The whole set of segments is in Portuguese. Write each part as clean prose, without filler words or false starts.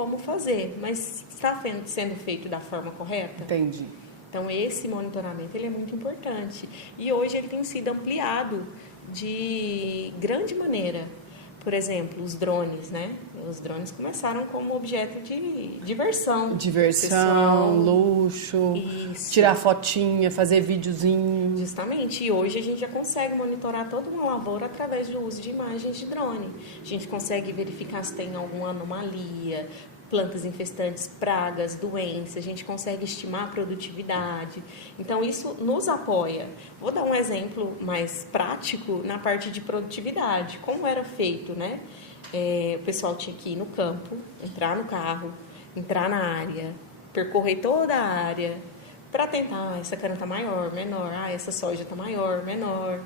como fazer, mas está sendo feito da forma correta? Entendi. Então, esse monitoramento ele é muito importante. E hoje ele tem sido ampliado de grande maneira. Por exemplo, os drones, né? Os drones começaram como objeto de diversão. Diversão, luxo, Isso. tirar fotinha, fazer videozinho. Justamente. E hoje a gente já consegue monitorar toda uma lavoura através do uso de imagens de drone. A gente consegue verificar se tem alguma anomalia, plantas infestantes, pragas, doenças, a gente consegue estimar a produtividade. Então, isso nos apoia. Vou dar um exemplo mais prático na parte de produtividade. Como era feito, né? O pessoal tinha que ir no campo, entrar no carro, entrar na área, percorrer toda a área para tentar, essa cana está maior, menor, essa soja está maior, menor,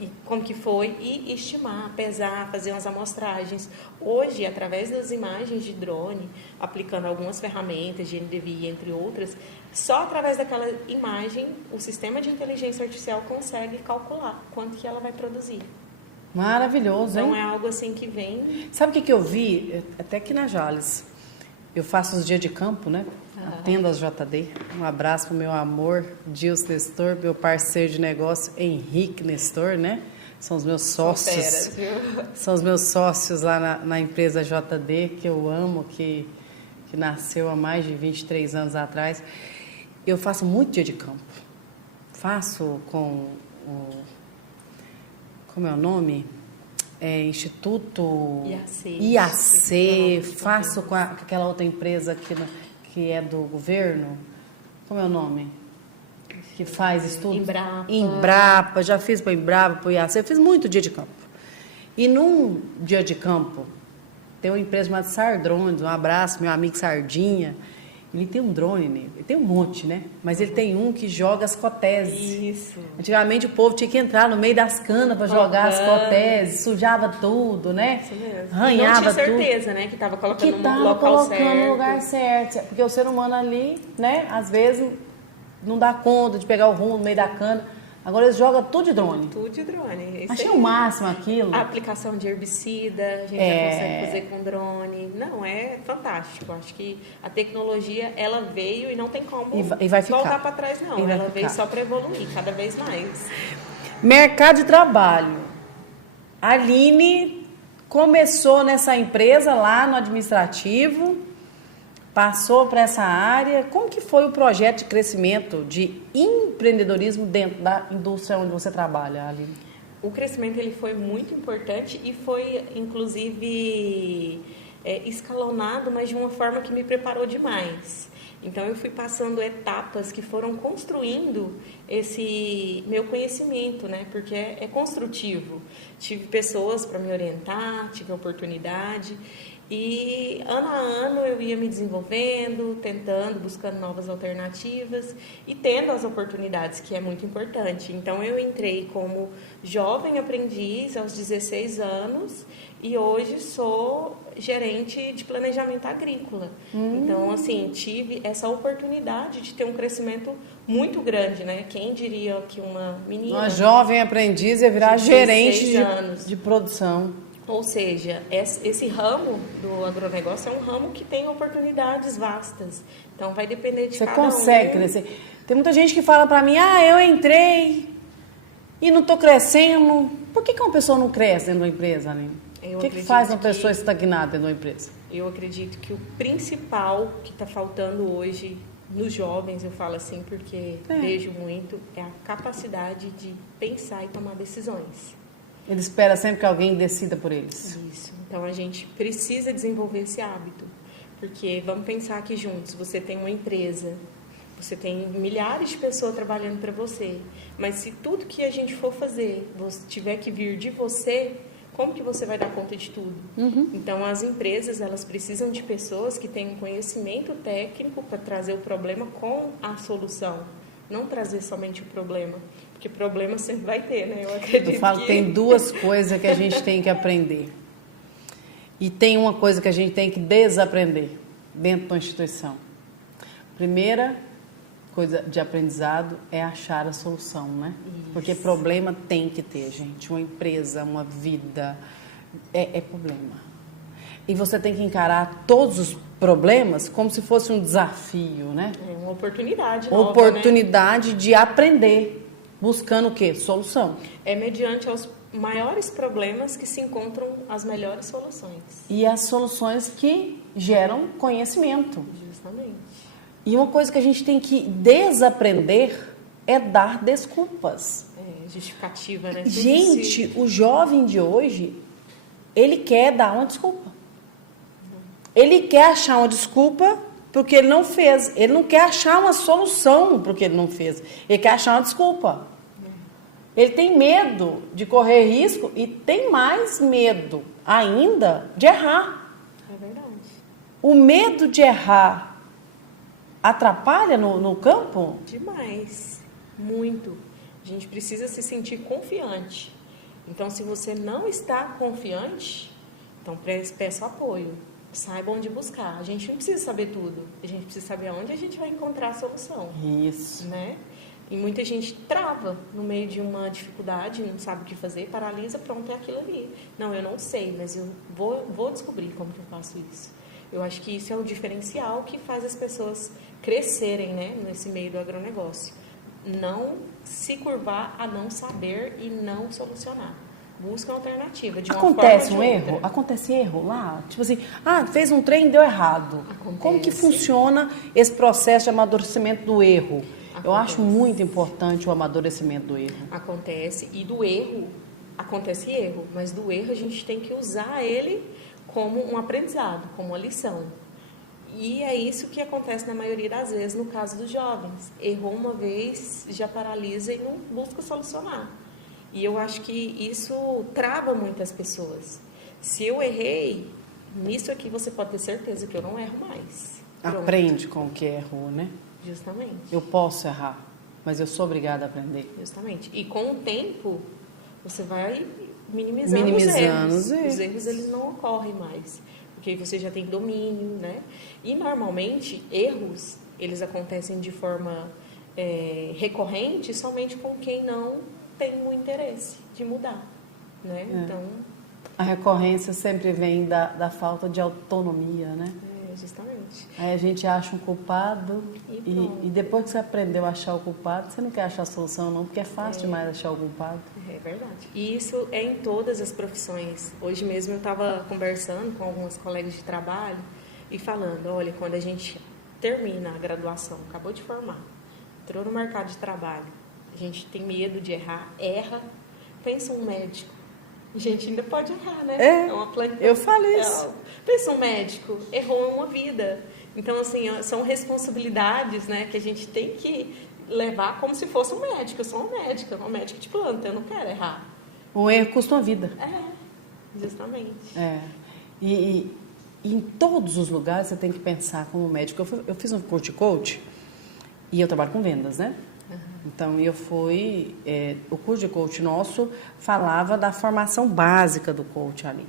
e como que foi, e estimar, pesar, fazer umas amostragens. Hoje, através das imagens de drone, aplicando algumas ferramentas de NDVI, entre outras, só através daquela imagem, o sistema de inteligência artificial consegue calcular quanto que ela vai produzir. Maravilhoso, hein? Não é algo assim que vem... Sabe o que eu vi? Até aqui na Jales. Eu faço os dias de campo, né? Atendo as JD. Um abraço pro meu amor, Gils Nestor, meu parceiro de negócio, Henrique Nestor, né? São os meus sócios. São feras, viu? São os meus sócios lá na empresa JD, que eu amo, que nasceu há mais de 23 anos atrás. Eu faço muito dia de campo. Faço com o... Como é o nome? Instituto IAC, faço com aquela outra empresa que é do governo, como é o nome? Que faz estudo? Embrapa, já fiz para Embrapa, para o IAC, eu fiz muito dia de campo. E num dia de campo, tem uma empresa chamada Sardrones, um abraço, meu amigo Sardinha. Ele tem um drone, né? Ele tem um monte, né? Mas ele tem um que joga as coteses. Isso. Antigamente o povo tinha que entrar no meio das canas para jogar as coteses, sujava tudo, né? Isso mesmo. Arranhava tudo. Não tinha tudo. certeza, né? Que estava colocando Que no local certo. No lugar certo. Porque o ser humano ali, né? Às vezes não dá conta de pegar o rumo no meio da cana. Agora eles jogam tudo de drone. Tudo de drone. Achei o máximo aquilo. A aplicação de herbicida, a gente já consegue fazer com drone. Não, é fantástico. Acho que a tecnologia, ela veio e não tem como e vai ficar. voltar para trás, não. Ela veio só para evoluir cada vez mais. Mercado de trabalho. A Aline começou nessa empresa lá no administrativo, passou para essa área. Como que foi o projeto de crescimento, de empreendedorismo dentro da indústria onde você trabalha, Aline? O crescimento ele foi muito importante e foi, inclusive, escalonado, mas de uma forma que me preparou demais. Então, eu fui passando etapas que foram construindo esse meu conhecimento, né? Porque é construtivo. Tive pessoas para me orientar, tive oportunidade. E ano a ano eu ia me desenvolvendo, tentando, buscando novas alternativas e tendo as oportunidades, que é muito importante. Então eu entrei como jovem aprendiz aos 16 anos e hoje sou gerente de planejamento agrícola. Então, assim, tive essa oportunidade de ter um crescimento muito grande, né? Quem diria que uma menina... Uma jovem aprendiz ia virar gerente de produção. Ou seja, esse ramo do agronegócio é um ramo que tem oportunidades vastas. Então, vai depender de cada um. Você consegue crescer. Tem muita gente que fala para mim, eu entrei e não estou crescendo. Por que uma pessoa não cresce dentro da empresa, né? O que faz uma pessoa estagnada dentro da empresa? Eu acredito que o principal que está faltando hoje nos jovens, eu falo assim porque vejo muito, é a capacidade de pensar e tomar decisões. Ele espera sempre que alguém decida por eles. Isso. Então, a gente precisa desenvolver esse hábito. Porque, vamos pensar aqui juntos, você tem uma empresa, você tem milhares de pessoas trabalhando para você, mas se tudo que a gente for fazer tiver que vir de você, como que você vai dar conta de tudo? Então, as empresas, elas precisam de pessoas que tenham conhecimento técnico para trazer o problema com a solução. Não trazer somente o problema. Porque problema sempre vai ter, né? Eu acredito. Eu falo que tem duas coisas que a gente tem que aprender. E tem uma coisa que a gente tem que desaprender dentro da instituição. Primeira coisa de aprendizado é achar a solução, né? Isso. Porque problema tem que ter, gente. Uma empresa, uma vida, é problema. E você tem que encarar todos os problemas como se fosse um desafio, né? É uma oportunidade nova, oportunidade, né? De aprender, buscando o quê? Solução. É mediante os maiores problemas que se encontram as melhores soluções. E as soluções que geram conhecimento. Justamente. E uma coisa que a gente tem que desaprender é dar desculpas. Justificativa, né? Gente, o jovem de hoje, ele quer dar uma desculpa. Ele quer achar uma desculpa porque ele não fez. Ele não quer achar uma solução porque ele não fez. Ele quer achar uma desculpa. Ele tem medo de correr risco e tem mais medo ainda de errar. É verdade. O medo de errar atrapalha no campo? Demais. Muito. A gente precisa se sentir confiante. Então, se você não está confiante, então peça apoio. Saiba onde buscar. A gente não precisa saber tudo. A gente precisa saber aonde a gente vai encontrar a solução. Isso. Né? E muita gente trava no meio de uma dificuldade, não sabe o que fazer, paralisa, pronto, é aquilo ali. Não, eu não sei, mas eu vou descobrir como que eu faço isso. Eu acho que isso é o diferencial que faz as pessoas crescerem, né, nesse meio do agronegócio. Não se curvar a não saber e não solucionar. Busca uma alternativa. De uma Acontece forma um ou de erro? outra. Acontece erro lá? Tipo assim, fez um trem e deu errado. Acontece. Como que funciona esse processo de amadurecimento do erro? Eu acho muito importante o amadurecimento do erro. Acontece, e do erro, acontece erro, mas do erro a gente tem que usar ele como um aprendizado, como uma lição. E é isso que acontece na maioria das vezes no caso dos jovens. Errou uma vez, já paralisa e não busca solucionar. E eu acho que isso trava muitas pessoas. Se eu errei, nisso aqui você pode ter certeza que eu não erro mais. Pronto. Aprende com o que errou, né? Justamente. Eu posso errar, mas eu sou obrigada a aprender. Justamente. E com o tempo, você vai minimizando os erros. Os erros, eles não ocorrem mais. Porque você já tem domínio, né? E, normalmente, erros, eles acontecem de forma recorrente somente com quem não tem o interesse de mudar, né? Então... A recorrência sempre vem da falta de autonomia, né? Justamente. Aí a gente acha um culpado e depois que você aprendeu a achar o culpado, você não quer achar a solução não, porque é fácil demais achar o culpado. É verdade. E isso é em todas as profissões. Hoje mesmo eu estava conversando com algumas colegas de trabalho e falando, olha, quando a gente termina a graduação, acabou de formar, entrou no mercado de trabalho, a gente tem medo de errar, erra, pensa um médico. A gente ainda pode errar, né? Eu falo isso. Pensa um médico, errou uma vida. Então, assim, são responsabilidades, né, que a gente tem que levar como se fosse um médico. Eu sou uma médica de planta, eu não quero errar. Um erro custa uma vida. Justamente. E em todos os lugares você tem que pensar como médico. Eu fiz um curso de coach e eu trabalho com vendas, né? Então, o curso de coach nosso falava da formação básica do coach ali.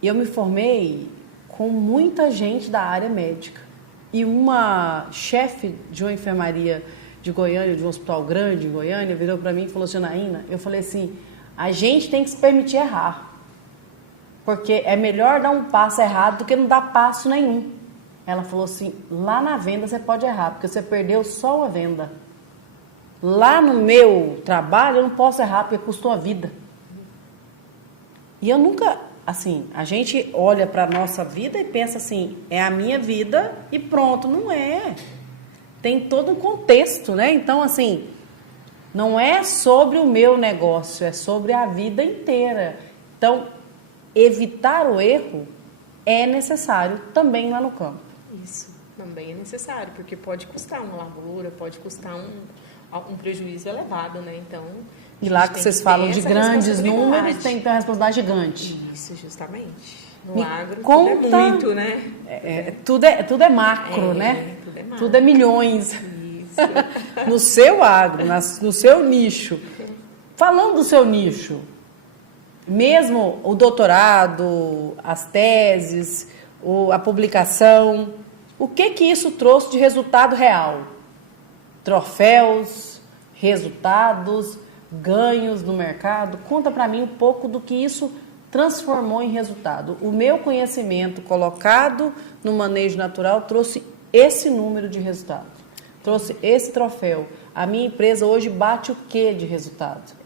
E eu me formei com muita gente da área médica. E uma chefe de uma enfermaria de Goiânia, de um hospital grande em Goiânia, virou para mim e falou, Janaína, eu falei assim, a gente tem que se permitir errar. Porque é melhor dar um passo errado do que não dar passo nenhum. Ela falou assim, lá na venda você pode errar, porque você perdeu só uma venda. Lá no meu trabalho eu não posso errar porque custou a vida. E eu nunca, assim, a gente olha para a nossa vida e pensa assim, é a minha vida e pronto, não é. Tem todo um contexto, né? Então, assim, não é sobre o meu negócio, é sobre a vida inteira. Então, evitar o erro é necessário também lá no campo. Isso, também é necessário, porque pode custar uma lavoura, pode custar um prejuízo elevado, né? Então... E lá que vocês falam de grandes números, tem que ter uma responsabilidade gigante. Isso, justamente. No agro, conta, tudo é muito, né? Tudo é macro, né? Tudo é macro. Tudo é milhões. Isso. No seu agro, no seu nicho. Falando do seu nicho, mesmo o doutorado, as teses, a publicação, o que isso trouxe de resultado real? Troféus, resultados, ganhos no mercado. Conta para mim um pouco do que isso transformou em resultado. O meu conhecimento colocado no manejo natural trouxe esse número de resultado, trouxe esse troféu. A minha empresa hoje bate o quê de resultado?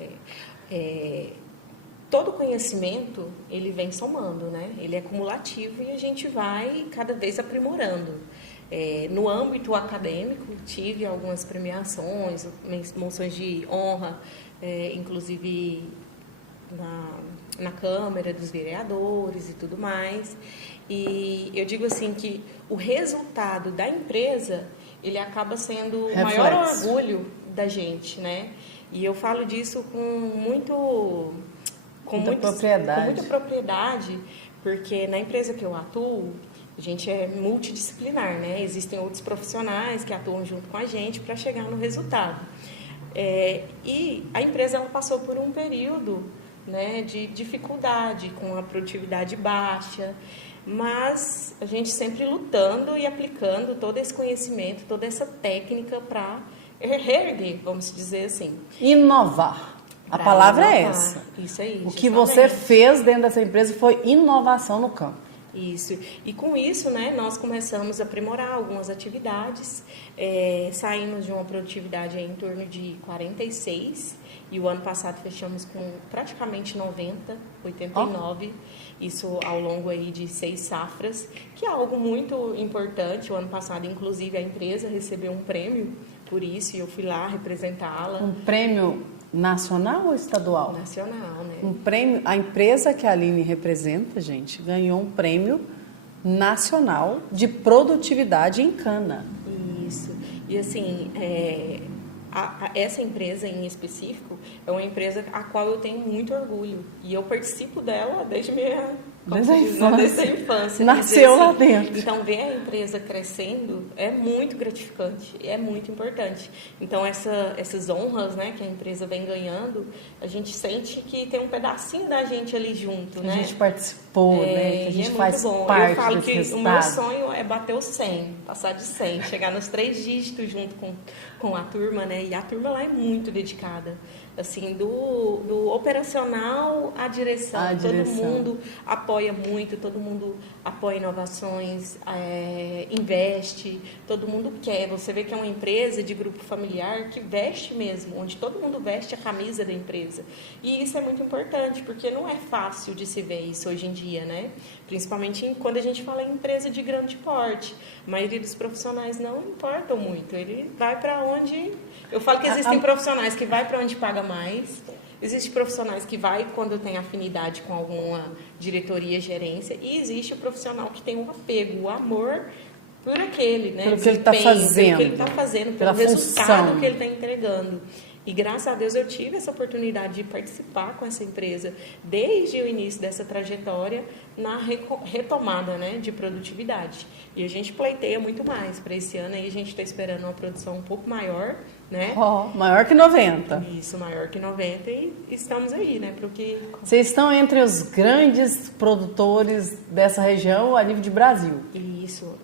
Todo conhecimento, ele vem somando, né? Ele é cumulativo e a gente vai cada vez aprimorando. No âmbito acadêmico, tive algumas premiações, menções de honra, inclusive na Câmara dos Vereadores e tudo mais. E eu digo assim que o resultado da empresa, ele acaba sendo o maior orgulho da gente, né? E eu falo disso com muita propriedade, porque na empresa que eu atuo, a gente é multidisciplinar, né? Existem outros profissionais que atuam junto com a gente para chegar no resultado. E a empresa ela passou por um período, né, de dificuldade, com a produtividade baixa, mas a gente sempre lutando e aplicando todo esse conhecimento, toda essa técnica para reerguer, vamos dizer assim. Inovar. A palavra é essa. Isso aí. O que você fez dentro dessa empresa foi inovação no campo. Isso. E com isso, né, nós começamos a aprimorar algumas atividades. Saímos de uma produtividade em torno de 46 e o ano passado fechamos com praticamente 89. Isso ao longo aí de 6 safras, que é algo muito importante. O ano passado, inclusive, a empresa recebeu um prêmio por isso e eu fui lá representá-la. Um prêmio nacional ou estadual? Nacional, né? Um prêmio, a empresa que a Aline representa, gente, ganhou um prêmio nacional de produtividade em cana. Isso. E assim, essa empresa em específico é uma empresa a qual eu tenho muito orgulho. E eu participo dela desde a infância. Nasceu lá dentro. Então, ver a empresa crescendo é muito gratificante, é muito importante. Então, essas honras, né, que a empresa vem ganhando, a gente sente que tem um pedacinho da gente ali junto, né? A gente participou, né? Que a gente faz parte. Eu falo que o meu sonho é bater o 100, passar de 100, chegar nos 3 dígitos junto com a turma, né? E a turma lá é muito dedicada. Assim, do operacional à direção. Todo mundo apoia muito, todo mundo apoia inovações, investe, todo mundo quer. Você vê que é uma empresa de grupo familiar que veste mesmo, onde todo mundo veste a camisa da empresa. E isso é muito importante, porque não é fácil de se ver isso hoje em dia, né? Principalmente quando a gente fala em empresa de grande porte. A maioria dos profissionais não importam muito, ele vai para onde... Eu falo que existem profissionais que vai para onde paga mais, existem profissionais que vai quando tem afinidade com alguma diretoria, gerência, e existe o profissional que tem um apego, o amor por aquele, né? Pelo que ele está fazendo. Pelo que ele está fazendo, pelo resultado que ele está entregando. E graças a Deus eu tive essa oportunidade de participar com essa empresa desde o início dessa trajetória na retomada, né, de produtividade. E a gente pleiteia muito mais para esse ano, aí a gente está esperando uma produção um pouco maior, né? Maior que 90. Isso, maior que 90 e estamos aí, né? Porque... Vocês estão entre os grandes produtores dessa região a nível de Brasil. Isso.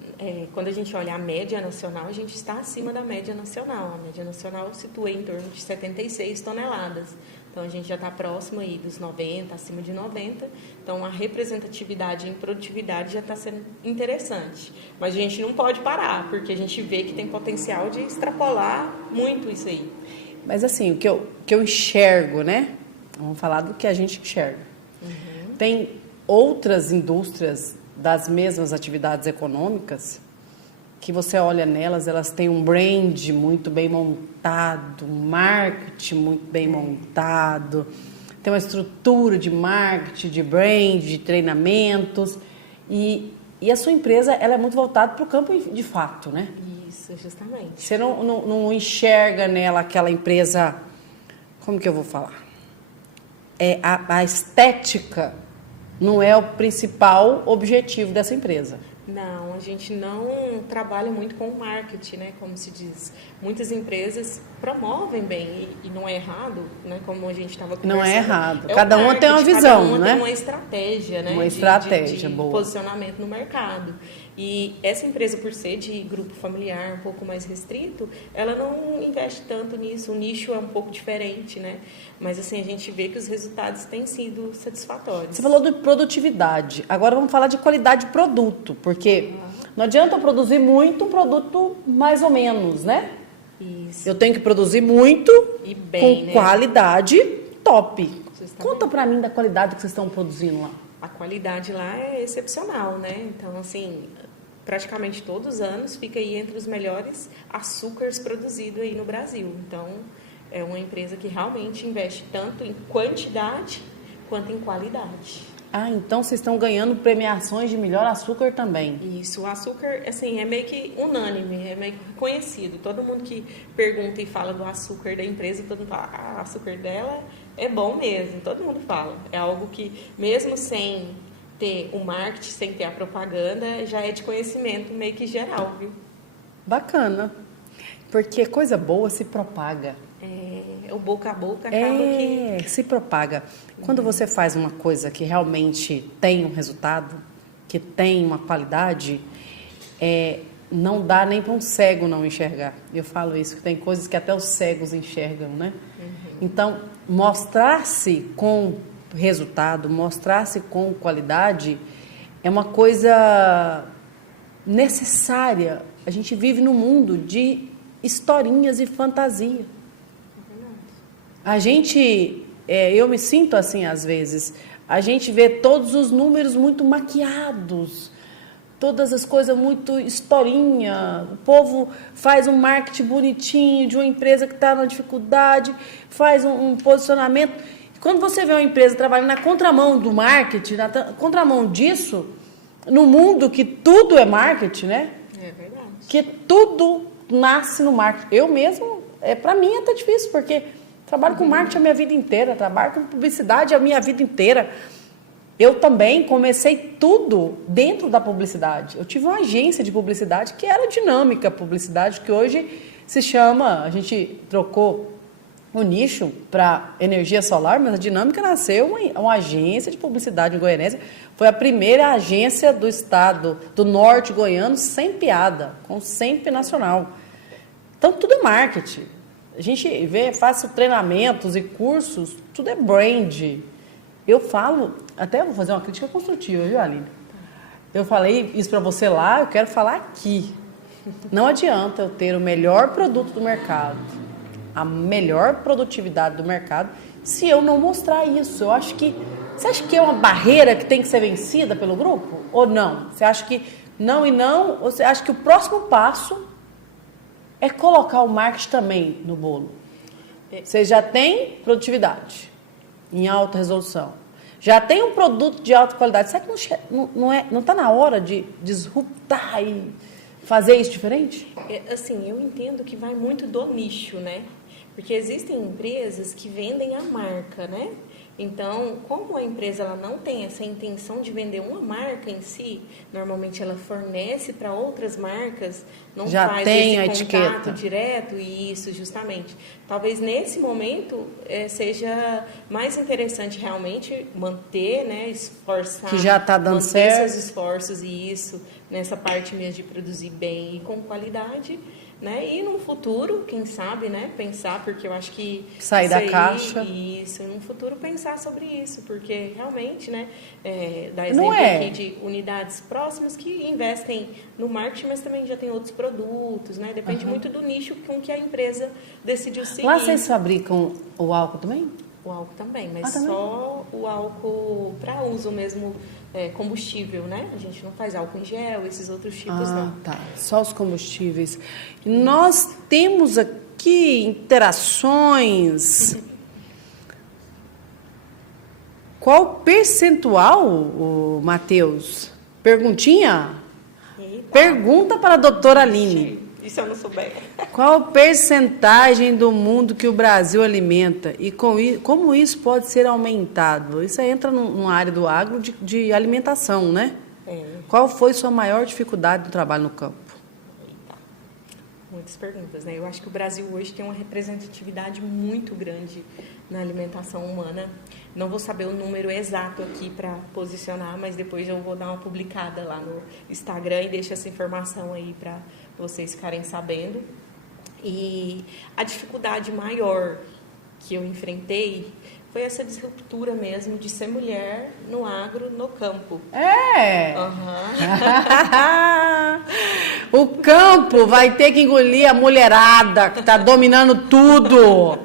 Quando a gente olha a média nacional, a gente está acima da média nacional. A média nacional situa em torno de 76 toneladas. Então, a gente já está próximo aí dos 90, acima de 90. Então, a representatividade em produtividade já está sendo interessante. Mas a gente não pode parar, porque a gente vê que tem potencial de extrapolar muito isso aí. Mas, assim, o que eu enxergo, né? Vamos falar do que a gente enxerga. Uhum. Tem outras indústrias das mesmas atividades econômicas, que você olha nelas, elas têm um brand muito bem montado, um marketing muito bem montado, tem uma estrutura de marketing, de brand, de treinamentos, e a sua empresa ela é muito voltada para o campo de fato, né? Isso, justamente. Você não enxerga nela aquela empresa, como que eu vou falar? A estética não é o principal objetivo dessa empresa. Não, a gente não trabalha muito com marketing, né? Como se diz. Muitas empresas promovem bem e não é errado, né? Como a gente estava conversando. Não é errado. Cada uma tem uma visão, cada uma né? Tem uma estratégia, né? Uma estratégia boa. Posicionamento no mercado. E essa empresa, por ser de grupo familiar um pouco mais restrito, ela não investe tanto nisso. O nicho é um pouco diferente, né? Mas assim, a gente vê que os resultados têm sido satisfatórios. Você falou de produtividade. Agora vamos falar de qualidade de produto, porque Não adianta eu produzir muito um produto mais ou menos, né? Isso. Eu tenho que produzir muito e bem, com qualidade top. Justamente. Conta pra mim da qualidade que vocês estão produzindo lá. A qualidade lá é excepcional, né? Então, assim, praticamente todos os anos fica aí entre os melhores açúcares produzidos aí no Brasil. Então, é uma empresa que realmente investe tanto em quantidade quanto em qualidade. Ah, então vocês estão ganhando premiações de melhor açúcar também. Isso, o açúcar, assim, é meio que unânime, é meio que conhecido. Todo mundo que pergunta e fala do açúcar da empresa, todo mundo fala, o açúcar dela é bom mesmo, todo mundo fala. É algo que, mesmo sem ter o marketing, sem ter a propaganda, já é de conhecimento meio que geral, viu? Bacana, porque coisa boa se propaga. O boca a boca acaba que... se propaga. Quando você faz uma coisa que realmente tem um resultado, que tem uma qualidade, não dá nem para um cego não enxergar. Eu falo isso, que tem coisas que até os cegos enxergam, né? Então, mostrar-se com resultado, mostrar-se com qualidade é uma coisa necessária. A gente vive num mundo de historinhas e fantasia. A gente, eu me sinto assim às vezes, a gente vê todos os números muito maquiados, todas as coisas muito historinha, o povo faz um marketing bonitinho de uma empresa que está na dificuldade, faz um posicionamento. Quando você vê uma empresa trabalhando na contramão do marketing, na contramão disso, no mundo que tudo é marketing, né? É verdade. Que tudo nasce no marketing. Eu mesmo, para mim é até difícil, porque trabalho com marketing a minha vida inteira, trabalho com publicidade a minha vida inteira. Eu também comecei tudo dentro da publicidade. Eu tive uma agência de publicidade que era Dinâmica Publicidade, que hoje se chama, a gente trocou o nicho para energia solar, mas a Dinâmica nasceu uma agência de publicidade em Goiânia. Foi a primeira agência do estado do norte goiano sem piada, com sempre nacional. Então, tudo é marketing. A gente faço treinamentos e cursos, tudo é brand. Eu falo, até vou fazer uma crítica construtiva, viu, Aline? Eu falei isso para você lá, eu quero falar aqui. Não adianta eu ter o melhor produto do mercado, a melhor produtividade do mercado, se eu não mostrar isso. Você acha que é uma barreira que tem que ser vencida pelo grupo? Ou não? Você acha que não e não? Ou você acha que o próximo passo é colocar o marketing também no bolo? Você já tem produtividade em alta resolução, já tem um produto de alta qualidade. Será que não está na hora de disruptar e fazer isso diferente? Assim, eu entendo que vai muito do nicho, né? Porque existem empresas que vendem a marca, né? Então, como a empresa ela não tem essa intenção de vender uma marca em si, normalmente ela fornece para outras marcas, não já faz tem esse a contato etiqueta direto, e isso justamente. Talvez nesse momento seja mais interessante realmente manter, né, esforçar, que já está dando certo, seus esforços e isso nessa parte mesmo de produzir bem e com qualidade. Né? E no futuro, quem sabe, né? Pensar, porque eu acho que... Sair da caixa. Isso, no futuro pensar sobre isso, porque realmente, né? Dá exemplo aqui de unidades próximas que investem no marketing, mas também já tem outros produtos, né? Depende muito do nicho com que a empresa decidiu seguir. Lá vocês fabricam o álcool também? O álcool também, mas também? Só o álcool para uso mesmo combustível, né? A gente não faz álcool em gel, esses outros tipos não. Tá. Só os combustíveis. Nós temos aqui interações. Qual percentual, Matheus? Perguntinha? Eita. Pergunta para a doutora Aline. Isso eu não souber. Qual percentagem do mundo que o Brasil alimenta e como isso pode ser aumentado? Isso aí entra numa área do agro de alimentação, né? Qual foi sua maior dificuldade do trabalho no campo? Eita. Muitas perguntas, né? Eu acho que o Brasil hoje tem uma representatividade muito grande na alimentação humana. Não vou saber o número exato aqui para posicionar, mas depois eu vou dar uma publicada lá no Instagram e deixo essa informação aí para vocês ficarem sabendo. E a dificuldade maior que eu enfrentei foi essa disruptura mesmo de ser mulher no agro, no campo. O campo vai ter que engolir a mulherada que está dominando tudo.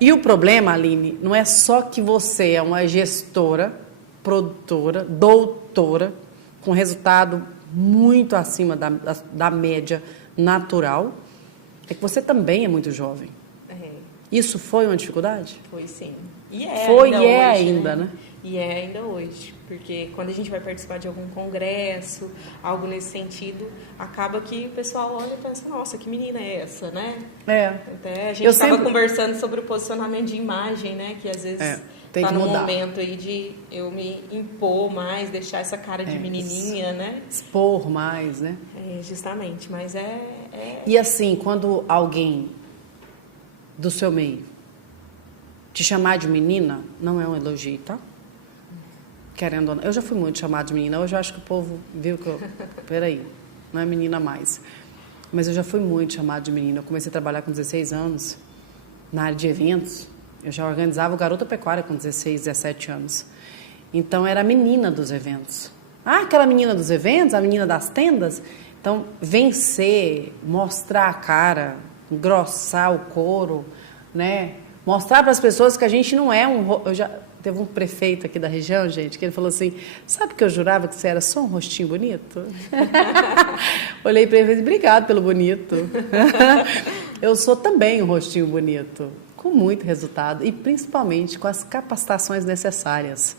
E o problema, Aline, não é só que você é uma gestora, produtora, doutora, com resultado muito acima da média natural, é que você também é muito jovem. Isso foi uma dificuldade? Foi sim. Foi e é ainda, né? E é ainda hoje, porque quando a gente vai participar de algum congresso, algo nesse sentido, acaba que o pessoal olha e pensa, nossa, que menina é essa, né? Até a gente estava conversando sobre o posicionamento de imagem, né? Que às vezes está no momento aí de eu me impor mais, deixar essa cara de menininha, né? Expor mais, né? Justamente, mas E assim, quando alguém do seu meio te chamar de menina, não é um elogio, tá? Querendo ou não. Eu já fui muito chamada de menina. Hoje eu acho que o povo viu que eu... Peraí, não é menina mais. Mas eu já fui muito chamada de menina. Eu comecei a trabalhar com 16 anos na área de eventos. Eu já organizava o Garota Pecuária com 16, 17 anos. Então, era a menina dos eventos. Aquela menina dos eventos, a menina das tendas. Então, vencer, mostrar a cara, engrossar o couro, né? Mostrar para as pessoas que a gente não é um... Teve um prefeito aqui da região, gente, que ele falou assim, sabe que eu jurava que você era só um rostinho bonito? Olhei para ele e falei, obrigado pelo bonito. Eu sou também um rostinho bonito, com muito resultado, e principalmente com as capacitações necessárias.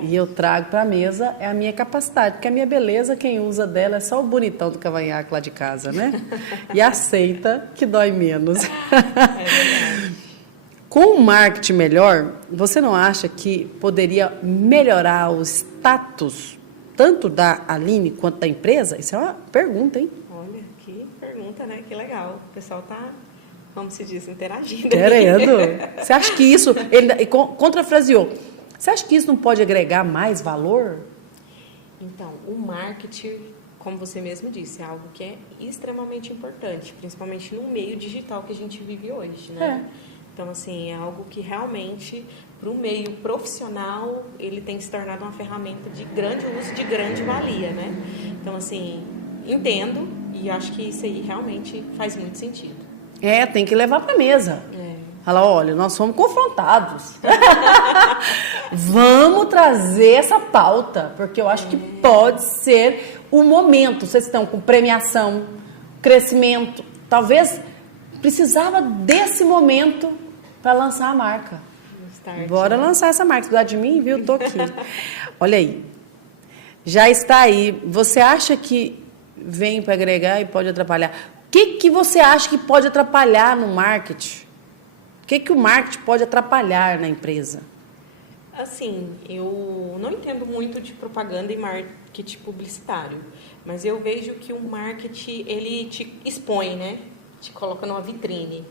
E eu trago para a mesa a minha capacidade, porque a minha beleza, quem usa dela é só o bonitão do cavanhaque lá de casa, né? E aceita que dói menos. Com um marketing melhor, você não acha que poderia melhorar o status tanto da Aline quanto da empresa? Isso é uma pergunta, hein? Olha, que pergunta, né? Que legal. O pessoal tá, como se diz, interagindo. Querendo. Você acha que isso... Ele contrafraseou. Você acha que isso não pode agregar mais valor? Então, o marketing, como você mesmo disse, é algo que é extremamente importante, principalmente no meio digital que a gente vive hoje, né? Então, assim, é algo que realmente, para o meio profissional, ele tem se tornado uma ferramenta de grande uso, de grande valia, né? Então, assim, entendo e acho que isso aí realmente faz muito sentido. Tem que levar para a mesa. Fala, olha, nós fomos confrontados. Vamos trazer essa pauta, porque eu acho que pode ser o momento. Vocês estão com premiação, crescimento. Talvez precisava desse momento para lançar a marca. Bora lançar essa marca. Se precisar de mim, viu? Tô aqui. Olha aí. Já está aí. Você acha que vem para agregar e pode atrapalhar? O que você acha que pode atrapalhar no marketing? O que o marketing pode atrapalhar na empresa? Assim, eu não entendo muito de propaganda e marketing publicitário, mas eu vejo que o marketing, ele te expõe, né? Te coloca numa vitrine.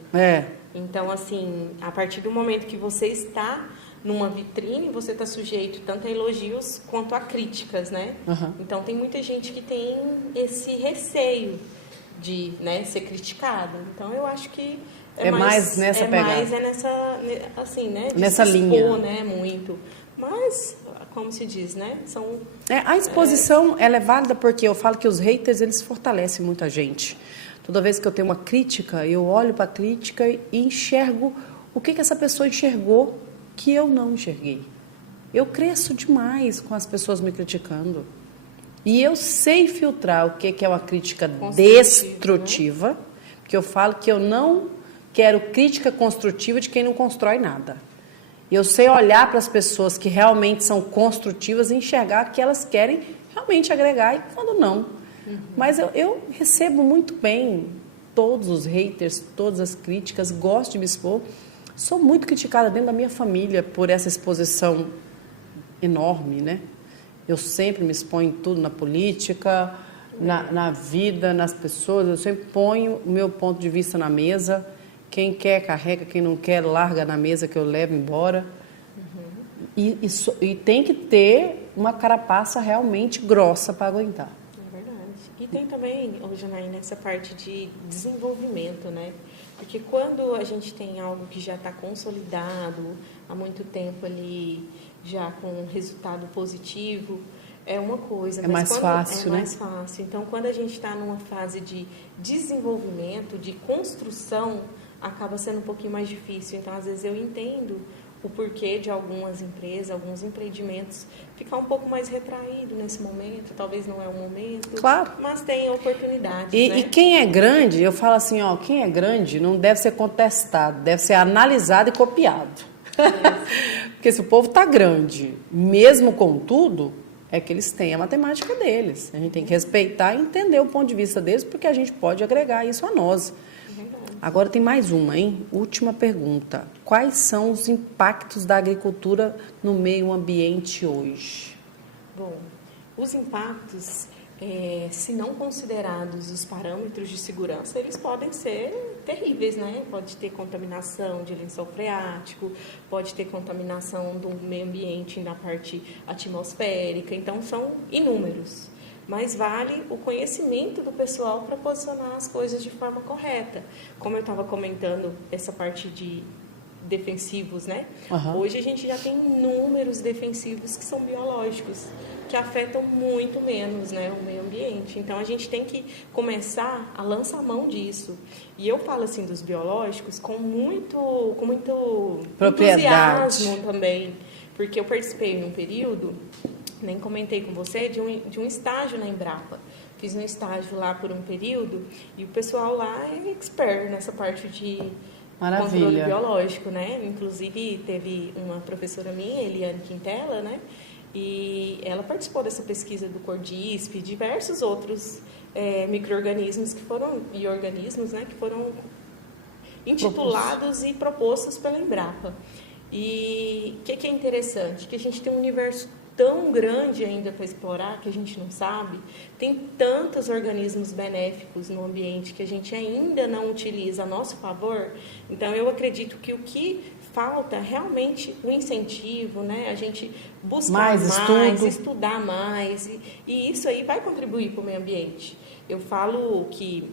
Então, assim, a partir do momento que você está numa vitrine, você está sujeito tanto a elogios quanto a críticas, né? Então, tem muita gente que tem esse receio de, né, ser criticada. Então, eu acho que mais nessa pegada. Mais nessa, assim, né? De nessa se expor, linha. Né, muito. Mas, como se diz, né? A exposição ela é válida porque eu falo que os haters, eles fortalecem muita gente. Toda vez que eu tenho uma crítica, eu olho para a crítica e enxergo o que essa pessoa enxergou que eu não enxerguei. Eu cresço demais com as pessoas me criticando. E eu sei filtrar o que é uma crítica destrutiva, né? Porque eu falo que eu não quero crítica construtiva de quem não constrói nada. Eu sei olhar para as pessoas que realmente são construtivas e enxergar que elas querem realmente agregar e quando não. Mas eu recebo muito bem todos os haters, todas as críticas, gosto de me expor. Sou muito criticada dentro da minha família por essa exposição enorme, né? Eu sempre me exponho em tudo, na política, na vida, nas pessoas. Eu sempre ponho o meu ponto de vista na mesa. Quem quer, carrega. Quem não quer, larga na mesa que eu levo embora. E tem que ter uma carapaça realmente grossa para aguentar. É verdade. E tem também, Janaína, essa parte de desenvolvimento, né? Porque quando a gente tem algo que já está consolidado há muito tempo ali, já com resultado positivo, é uma coisa. É mais fácil, né? É mais fácil. Então, quando a gente está numa fase de desenvolvimento, de construção, acaba sendo um pouquinho mais difícil. Então, às vezes eu entendo o porquê de algumas empresas, alguns empreendimentos ficar um pouco mais retraído nesse momento, talvez não é o momento, claro, mas tem oportunidades, né? E quem é grande, eu falo assim, ó, quem é grande não deve ser contestado, deve ser analisado e copiado. Porque se o povo tá grande, mesmo com tudo, é que eles têm a matemática deles. A gente tem que respeitar e entender o ponto de vista deles, porque a gente pode agregar isso a nós. Agora tem mais uma, hein? Última pergunta. Quais são os impactos da agricultura no meio ambiente hoje? Bom, os impactos, se não considerados os parâmetros de segurança, eles podem ser terríveis, né? Pode ter contaminação de lençol freático, pode ter contaminação do meio ambiente na parte atmosférica, então são inúmeros. Mas vale o conhecimento do pessoal para posicionar as coisas de forma correta. Como eu estava comentando, essa parte de defensivos, né? Uhum. Hoje a gente já tem inúmeros defensivos que são biológicos, que afetam muito menos, né, o meio ambiente. Então a gente tem que começar a lançar mão disso. E eu falo assim dos biológicos com muito entusiasmo também, porque eu participei num período, nem comentei com você, de um estágio na Embrapa. Fiz um estágio lá por um período e o pessoal lá é expert nessa parte de controle biológico, né? Inclusive teve uma professora minha, Eliane Quintela, né? E ela participou dessa pesquisa do Cordisp, diversos outros micro-organismos e organismos, né, que foram intitulados e propostos pela Embrapa. E o que é interessante? Que a gente tem um universo tão grande ainda para explorar, que a gente não sabe. Tem tantos organismos benéficos no ambiente que a gente ainda não utiliza a nosso favor. Então, eu acredito que o que falta realmente o incentivo, né? A gente buscar mais estudar mais, e isso aí vai contribuir para o meio ambiente. Eu falo que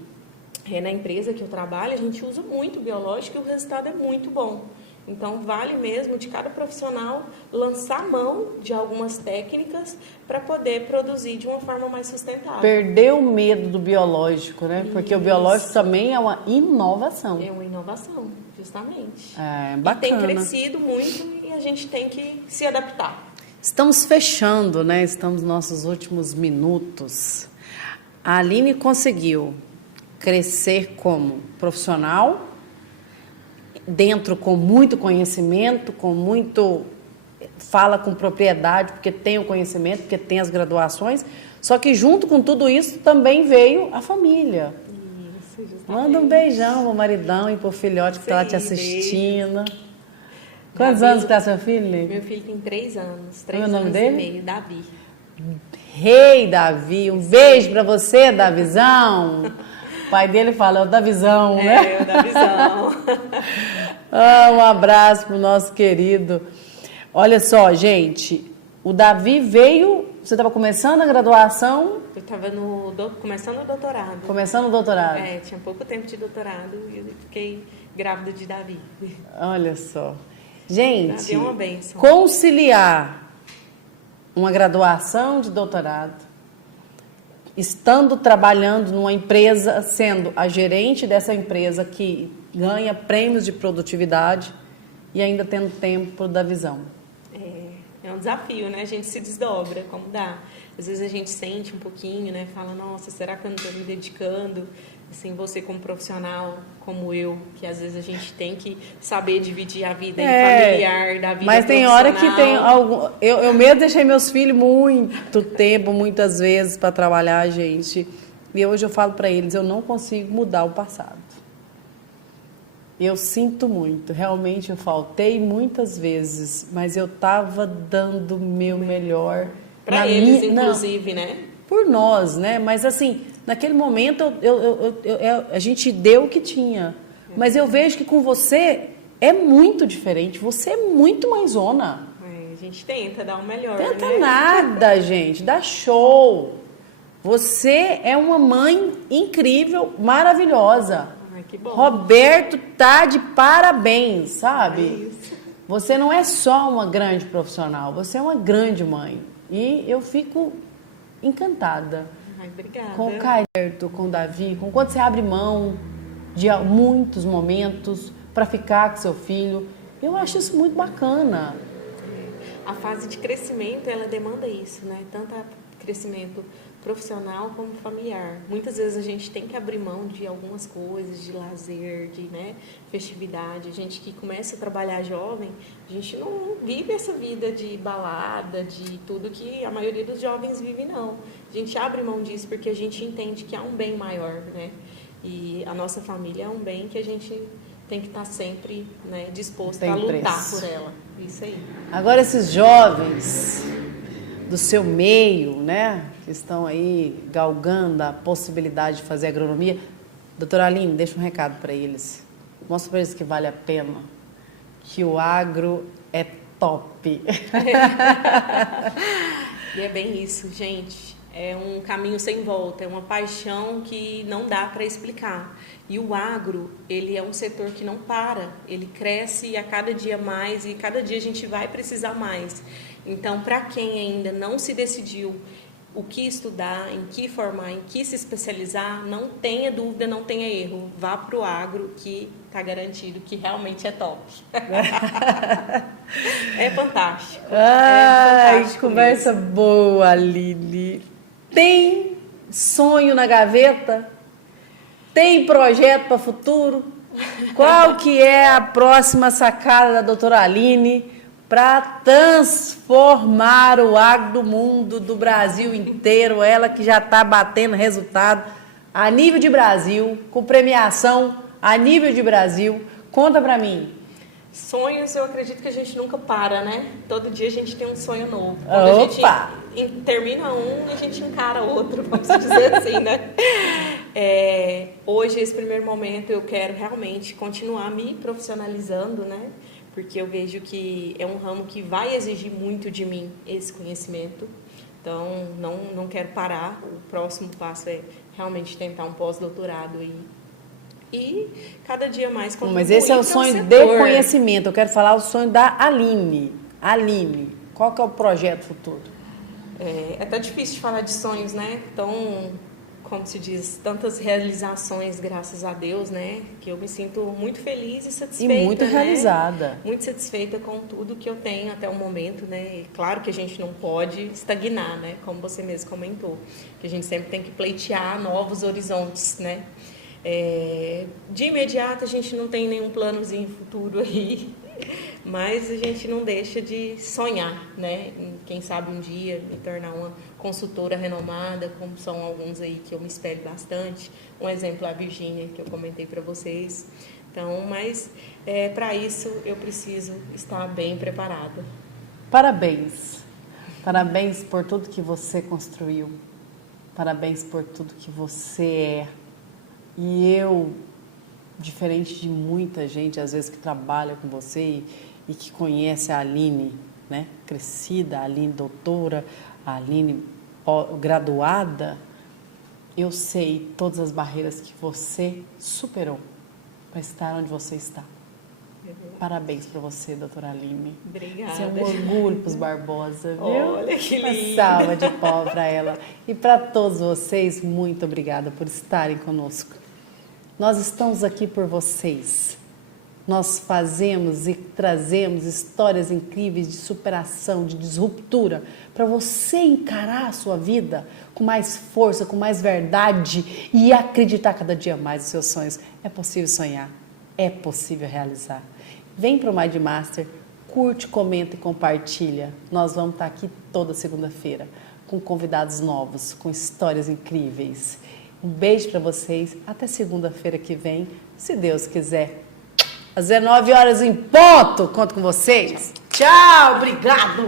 na empresa que eu trabalho, a gente usa muito biológico e o resultado é muito bom. Então, vale mesmo de cada profissional lançar mão de algumas técnicas para poder produzir de uma forma mais sustentável. Perder o medo do biológico, né? Porque o biológico também é uma inovação. É uma inovação, justamente. É, bacana. E tem crescido muito e a gente tem que se adaptar. Estamos fechando, né? Estamos nos nossos últimos minutos. A Aline conseguiu crescer como profissional, dentro com muito conhecimento, fala com propriedade, porque tem o conhecimento, porque tem as graduações, só que junto com tudo isso também veio a família. Isso, justamente. Manda um beijão pro maridão e pro filhote que está lá te assistindo. Quantos anos está seu filho? Meu filho tem 3 anos. 3 Qual é o nome anos dele? e meio, Davi. Rei Davi, um beijo para você, Davizão. O pai dele fala, é o Davizão, né? É o Davizão. Um abraço pro nosso querido. Olha só, gente, o Davi veio, você estava começando a graduação? Eu estava começando o doutorado. Começando o doutorado. Tinha pouco tempo de doutorado e eu fiquei grávida de Davi. Olha só. Gente, Davi é uma bênção. Conciliar uma graduação de doutorado, estando trabalhando numa empresa, sendo a gerente dessa empresa que ganha prêmios de produtividade e ainda tendo tempo da visão. É um desafio, né? A gente se desdobra, como dá. Às vezes a gente sente um pouquinho, né? Fala, nossa, será que eu não estou me dedicando? Assim, você como profissional, como eu, que às vezes a gente tem que saber dividir a vida familiar da vida mas tem hora que tem algum... Eu mesmo deixei meus filhos muito tempo, muitas vezes, para trabalhar, gente. E hoje eu falo para eles, eu não consigo mudar o passado. Eu sinto muito, realmente eu faltei muitas vezes, mas eu estava dando o meu melhor. Para eles, inclusive, né? Por nós, né? Mas assim, naquele momento a gente deu o que tinha. Mas eu vejo que com você é muito diferente, você é muito mais zona. A gente tenta dar o melhor, Tenta né? nada, gente, dá show. Você é uma mãe incrível, maravilhosa. Ai, que bom. Roberto tá de parabéns, sabe? É isso. Você não é só uma grande profissional, você é uma grande mãe. E eu fico encantada. Ai, obrigada. Com o Caio, com o Davi, com quando você abre mão de muitos momentos para ficar com seu filho. Eu acho isso muito bacana. A fase de crescimento, ela demanda isso, né? Tanto crescimento profissional como familiar. Muitas vezes a gente tem que abrir mão de algumas coisas, de lazer, de, né, festividade. A gente que começa a trabalhar jovem, a gente não vive essa vida de balada, de tudo que a maioria dos jovens vive, não. A gente abre mão disso porque a gente entende que há um bem maior, né? E a nossa família é um bem que a gente tem que estar sempre, né, disposto a lutar por ela. Isso aí. Agora esses jovens do seu meio, né, que estão aí galgando a possibilidade de fazer agronomia. Doutora Aline, deixa um recado para eles. Mostra para eles que vale a pena, que o agro é top. E é bem isso, gente. É um caminho sem volta, é uma paixão que não dá para explicar. E o agro, ele é um setor que não para, ele cresce a cada dia mais e cada dia a gente vai precisar mais. Então, para quem ainda não se decidiu o que estudar, em que formar, em que se especializar, não tenha dúvida, não tenha erro. Vá para o agro que está garantido que realmente é top. É fantástico. Ai, é fantástico conversa mesmo. boa, Aline. Tem sonho na gaveta? Tem projeto para futuro? Qual que é a próxima sacada da doutora Aline para transformar o agro do mundo, do Brasil inteiro? Ela que já está batendo resultado a nível de Brasil, com premiação a nível de Brasil. Conta para mim. Sonhos, eu acredito que a gente nunca para, né? Todo dia a gente tem um sonho novo. Quando Opa! a gente termina um, a gente encara outro, vamos dizer assim, né? Hoje, esse primeiro momento, eu quero realmente continuar me profissionalizando, né? Porque eu vejo que é um ramo que vai exigir muito de mim esse conhecimento. Então, não quero parar. O próximo passo é realmente tentar um pós-doutorado e cada dia mais contribuir. Mas esse é o sonho de conhecimento. Eu quero falar o sonho da Aline. Aline, qual que é o projeto futuro? É até difícil de falar de sonhos, né? Então, como se diz, tantas realizações, graças a Deus, né? Que eu me sinto muito feliz e satisfeita. E muito realizada. Né? Muito satisfeita com tudo que eu tenho até o momento, né? E claro que a gente não pode estagnar, né? Como você mesmo comentou. Que a gente sempre tem que pleitear novos horizontes, né? De imediato a gente não tem nenhum planozinho futuro aí, mas a gente não deixa de sonhar, né? Em, quem sabe um dia me tornar uma consultora renomada, como são alguns aí que eu me espelho bastante. Um exemplo é a Virgínia, que eu comentei para vocês. Então, mas para isso eu preciso estar bem preparada. Parabéns. Parabéns por tudo que você construiu. Parabéns por tudo que você é. E eu, diferente de muita gente, às vezes, que trabalha com você e que conhece a Aline, né? Crescida, a Aline doutora, a Aline graduada, eu sei todas as barreiras que você superou para estar onde você está. Parabéns para você, doutora Aline. Obrigada. Você é um orgulho para os Barbosa, viu? Olha que lindo. Uma salva de palmas para ela. E para todos vocês, muito obrigada por estarem conosco. Nós estamos aqui por vocês. Nós fazemos e trazemos histórias incríveis de superação, de disruptura, para você encarar a sua vida com mais força, com mais verdade e acreditar cada dia mais nos seus sonhos. É possível sonhar, é possível realizar. Vem para o Mind Master, curte, comenta e compartilha. Nós vamos estar aqui toda segunda-feira com convidados novos, com histórias incríveis. Um beijo para vocês. Até segunda-feira que vem, se Deus quiser. Às 19 horas em ponto. Conto com vocês. Tchau. Obrigado.